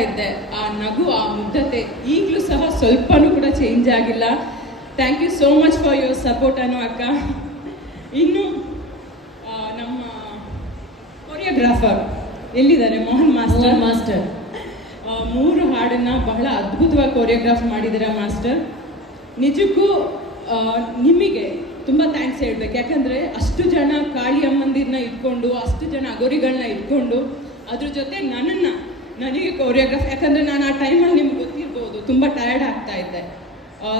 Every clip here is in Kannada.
ಇದ್ದೆ. ಆ ನಗು, ಆ ಮುಗ್ಧತೆ ಈಗಲೂ ಸಹ ಸ್ವಲ್ಪನೂ ಕೂಡ ಚೇಂಜ್ ಆಗಿಲ್ಲ. Thank you so much for your support ಅನ್ನೋ ಅಕ್ಕ. ಇನ್ನು ನಮ್ಮ ಕೊರಿಯೋಗ್ರಾಫರ್ ಎಲ್ಲಿದ್ದಾರೆ? ಮೋಹನ್ ಮಾಸ್ಟರ್ 3 ಹಾಡನ್ನು ಬಹಳ ಅದ್ಭುತವಾಗಿ ಕೊರಿಯೋಗ್ರಾಫ್ ಮಾಡಿದ್ದೀರಾ ಮಾಸ್ಟರ್. ನಿಜಕ್ಕೂ ನಿಮಗೆ ತುಂಬ ಥ್ಯಾಂಕ್ಸ್ ಹೇಳ್ಬೇಕು. ಯಾಕಂದರೆ ಅಷ್ಟು ಜನ ಕಾಳಿ ಅಮ್ಮಂದಿರನ್ನ ಇಟ್ಕೊಂಡು, ಅಷ್ಟು ಜನ ಅಗೋರಿಗಳನ್ನ ಇಟ್ಕೊಂಡು, ಅದ್ರ ಜೊತೆ ನನಗೆ ಕೊರಿಯೋಗ್ರಾಫ್, ಯಾಕಂದರೆ ನಾನು ಆ ಟೈಮಲ್ಲಿ ನಿಮ್ಗೆ ಗೊತ್ತಿರ್ಬೋದು ತುಂಬ ಟಯರ್ಡ್ ಆಗ್ತಾ ಇದ್ದೆ.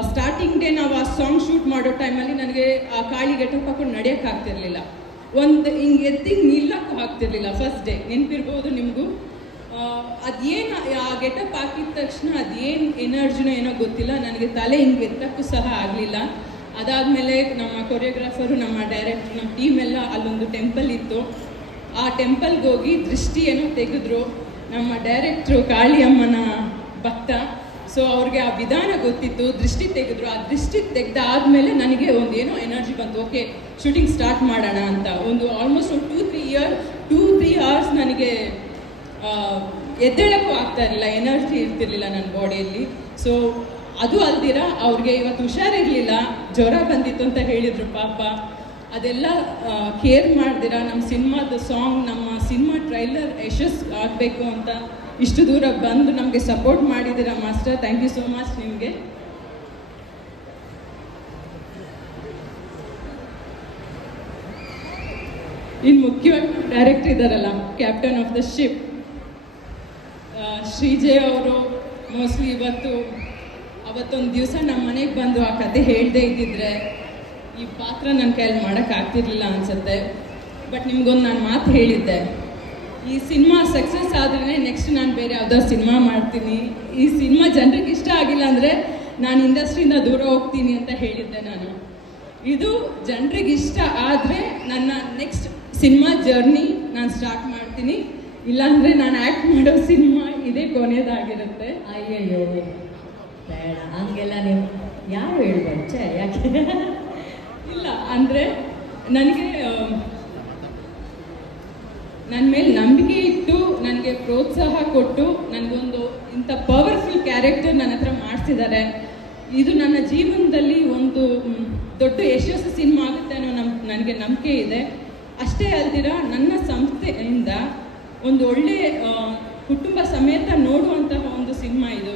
ಸ್ಟಾರ್ಟಿಂಗ್ ಡೇ ನಾವು ಆ ಸಾಂಗ್ ಶೂಟ್ ಮಾಡೋ ಟೈಮಲ್ಲಿ ನನಗೆ ಆ ಕಾಳಿ ಗೆಟಪ್ ಹಾಕೊಂಡು ನಡೆಯೋಕ್ಕಾಗ್ತಿರ್ಲಿಲ್ಲ. ಹಿಂಗೆ ಎದ್ದಿಂಗೆ ನಿಲ್ಲಕ್ಕೂ ಆಗ್ತಿರ್ಲಿಲ್ಲ. ಫಸ್ಟ್ ಡೇ ನೆನಪಿರ್ಬೋದು ನಿಮಗೂ. ಅದೇನು ಆ ಗೆಟಪ್ ಹಾಕಿದ ತಕ್ಷಣ ಅದೇನು ಎನರ್ಜಿನೋ ಏನೋ ಗೊತ್ತಿಲ್ಲ, ನನಗೆ ತಲೆ ಹಿಂಗೆ ಎತ್ತಕ್ಕೂ ಸಹ ಆಗಲಿಲ್ಲ. ಅದಾದಮೇಲೆ ನಮ್ಮ ಕೊರಿಯೋಗ್ರಾಫರು, ನಮ್ಮ ಡೈರೆಕ್ಟ್ರು, ನಮ್ಮ ಟೀಮ್ ಎಲ್ಲ ಅಲ್ಲೊಂದು ಟೆಂಪಲ್ ಇತ್ತು. ಆ ಟೆಂಪಲ್ಗೆ ಹೋಗಿ ದೃಷ್ಟಿ ಏನೋ ತೆಗೆದ್ರು. ನಮ್ಮ ಡೈರೆಕ್ಟ್ರು ಕಾಳಿ ಅಮ್ಮನ ಭಕ್ತ, ಸೊ ಅವ್ರಿಗೆ ಆ ವಿಧಾನ ಗೊತ್ತಿತ್ತು. ದೃಷ್ಟಿ ತೆಗೆದ್ರು. ಆ ದೃಷ್ಟಿ ತೆಗೆದಾದ್ಮೇಲೆ ನನಗೆ ಒಂದು ಏನೋ ಎನರ್ಜಿ ಬಂತು. ಓಕೆ, ಶೂಟಿಂಗ್ ಸ್ಟಾರ್ಟ್ ಮಾಡೋಣ ಅಂತ. ಆಲ್ಮೋಸ್ಟ್ ಒಂದು 2-3 hours ನನಗೆ ಎದ್ದೇಳಕ್ಕೂ ಆಗ್ತಾ ಇರಲಿಲ್ಲ, ಎನರ್ಜಿ ಇರ್ತಿರ್ಲಿಲ್ಲ ನನ್ನ ಬಾಡಿಯಲ್ಲಿ. ಸೊ ಅದು ಅಲ್ದಿರ ಅವ್ರಿಗೆ ಇವತ್ತು ಹುಷಾರಿರಲಿಲ್ಲ, ಜ್ವರ ಬಂದಿತ್ತು ಅಂತ ಹೇಳಿದರು ಪಾಪ. ಅದೆಲ್ಲ ಕೇರ್ ಮಾಡ್ದಿರ ನಮ್ಮ ಸಿನಿಮಾದ ಸಾಂಗ್, ನಮ್ಮ ಸಿನಿಮಾ ಟ್ರೈಲರ್ ಯಶಸ್ಸು ಆಗಬೇಕು ಅಂತ ಇಷ್ಟು ದೂರ ಬಂದು ನಮಗೆ ಸಪೋರ್ಟ್ ಮಾಡಿದ್ದೀರಾ master. Thank you so much ನಿಮಗೆ. ಇನ್ನು ಮುಖ್ಯವಾಗಿ ಡೈರೆಕ್ಟರ್ ಇದ್ದಾರಲ್ಲ, captain of the ship Srijay ಅವರು, ಮೋಸ್ಟ್ಲಿ ಅವತ್ತೊಂದು ದಿವಸ ನಮ್ಮ ಮನೆಗೆ ಬಂದು ಆ ಕತೆ ಹೇಳದೇ ಇದ್ದಿದ್ರೆ ಈ ಪಾತ್ರ ನನ್ನ ಕೈಯಲ್ಲಿ ಮಾಡೋಕ್ಕಾಗ್ತಿರ್ಲಿಲ್ಲ ಅನಿಸುತ್ತೆ. ಬಟ್ ನಿಮ್ಗೊಂದು ನಾನು ಮಾತು ಹೇಳಿದ್ದೆ, ಈ ಸಿನಿಮಾ ಸಕ್ಸಸ್ ಆದ್ರೇ ನೆಕ್ಸ್ಟ್ ನಾನು ಬೇರೆ ಯಾವುದಾದ್ರು ಸಿನಿಮಾ ಮಾಡ್ತೀನಿ, ಈ ಸಿನಿಮಾ ಜನರಿಗೆ ಇಷ್ಟ ಆಗಿಲ್ಲ ಅಂದರೆ ನಾನು ಇಂಡಸ್ಟ್ರಿಯಿಂದ ದೂರ ಹೋಗ್ತೀನಿ ಅಂತ ಹೇಳಿದ್ದೆ ನಾನು. ಇದು ಜನರಿಗೆ ಇಷ್ಟ ಆದರೆ ನನ್ನ ನೆಕ್ಸ್ಟ್ ಸಿನಿಮಾ ಜರ್ನಿ ನಾನು ಸ್ಟಾರ್ಟ್ ಮಾಡ್ತೀನಿ, ಇಲ್ಲಾಂದರೆ ನಾನು ಆ್ಯಕ್ಟ್ ಮಾಡೋ ಸಿನಿಮಾ ಇದೇ ಕೊನೆಯದಾಗಿರುತ್ತೆ. ಅಯ್ಯಯ್ಯೋ ಬೇಡ ಹಂಗೆಲ್ಲ, ನೀವು ಯಾರು ಹೇಳ್ಬಾರ್ದು ಯಾಕೆ? ಇಲ್ಲ ಅಂದರೆ ನನಗೆ ನನ್ನ ಮೇಲೆ ನಂಬಿಕೆ ಇಟ್ಟು, ನನಗೆ ಪ್ರೋತ್ಸಾಹ ಕೊಟ್ಟು, ನನಗೊಂದು ಇಂಥ ಪವರ್ಫುಲ್ ಕ್ಯಾರೆಕ್ಟರ್ ನನ್ನ ಹತ್ರ ಮಾಡಿಸಿದ್ದಾರೆ. ಇದು ನನ್ನ ಜೀವನದಲ್ಲಿ ಒಂದು ದೊಡ್ಡ ಯಶಸ್ಸು ಸಿನಿಮಾ ಆಗುತ್ತೆ ಅನ್ನೋ ನನಗೆ ನಂಬಿಕೆ ಇದೆ. ಅಷ್ಟೇ ಅಲ್ದಿರ ನನ್ನ ಸಂಸ್ಥೆಯಿಂದ ಒಂದು ಒಳ್ಳೆ ಕುಟುಂಬ ಸಮೇತ ನೋಡುವಂತಹ ಒಂದು ಸಿನಿಮಾ ಇದು.